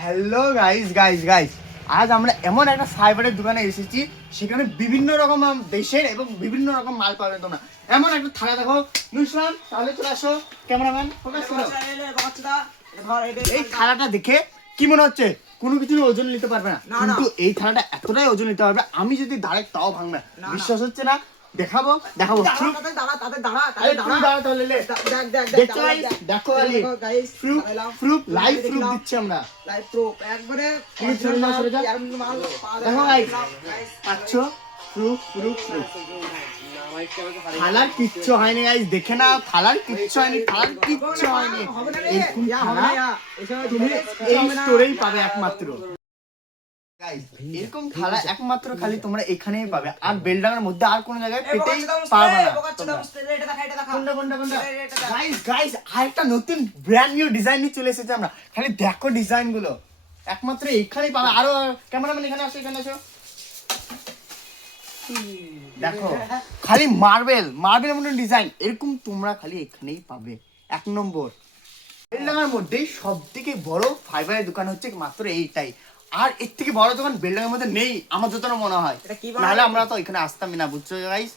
Hello guys আজ আমরা এমন একটা ফাইবারের দোকানে এসেছি, সেখানে বিভিন্ন রকম দেশের এবং বিভিন্ন রকম মাল পাবেন তোমরা। এমন একটা থালা দেখো নুসরান, তাহলে চলে আসো, ক্যামেরাম্যান ফোকাস করো। এই থালাটা দেখে কি মনে হচ্ছে? কোনো কিছুর ওজন নিতে পারবে না, কিন্তু এই থালাটা এতটাই ওজন নিতে পারবে, আমি যদি ডাইরেক্ট তাও ভাঙবে না। বিশ্বাস হচ্ছে না? দেখাবো। দেখো লাইভ প্রুফ দিচ্ছি আমরা। থালার কিচ্ছু হয়নি গাইস, দেখে না, থালার কিচ্ছু হয়নি, থালার কিচ্ছু হয়নি। এরকম থালা তুমি এই স্টোরেই পাবে একমাত্র। এরকম থালা একমাত্র খালি তোমরা এখানেই পাবে, আর বেলডাঙের মধ্যে আর কোনো জায়গায় পেতেই পারবে না। গাইস আরেকটা নতুন ব্র্যান্ড নিউ ডিজাইন নিয়ে চলে এসেছে আমরা। খালি দেখো ডিজাইন গুলো একমাত্র এখানেই পাবে। আরো ক্যামেরাম্যান এখানে আসো, এখানে আসো। দেখো খালি মার্বেল মতন ডিজাইন, এরকম তোমরা খালি এখানেই পাবে। এক নম্বর বেলডাঙার মধ্যে সব থেকে বড় ফাইবারের দোকান হচ্ছে মাত্র এইটাই, আর এর থেকে বড় দোকান বেলডাঙার মধ্যে নেই আমার যতটা মনে হয়। নাহলে আমরা তো এখানে আসতামই না, বুঝছো গাইস।